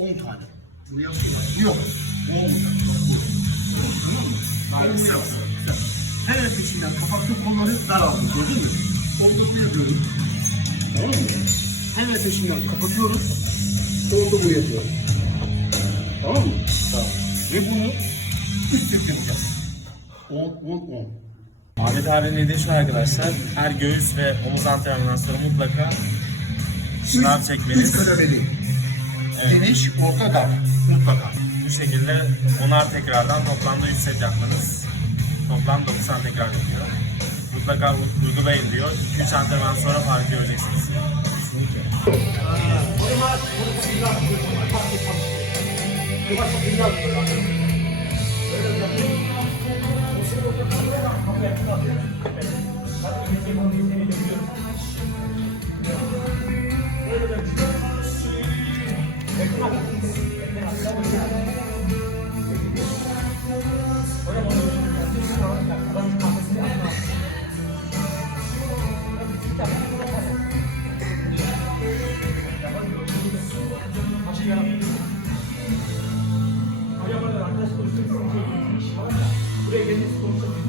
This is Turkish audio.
10 tane. Bunu yapıyorlar. Yok. 10 tane. Tamam mı? Aynen. Bunu yapsın. Her ateşinden kapattığım kolları daraldım. Gördün mü? Olduğunu yapıyorum. Tamam mı? Her ateşinden kapatıyorum. Oldu bu yapıyorum. Tamam mı? Tamam. Ve bunu üst üste yapacağız. 10, 10, 10. Ahmet abinin dediği şu arkadaşlar, her göğüs ve omuz antrenmanından sonra mutlaka şınav Üç çekmeniz. kademeli geniş, orta dar. Mutlaka. Bu şekilde onar tekrardan toplamda 100 set yapmanız toplam 90 tekrar yapıyor. Mutlaka uygulayın diyor. 2-3 antrenman sonra fark göreceksiniz. Thank you. Buraya gelin, konuşalım.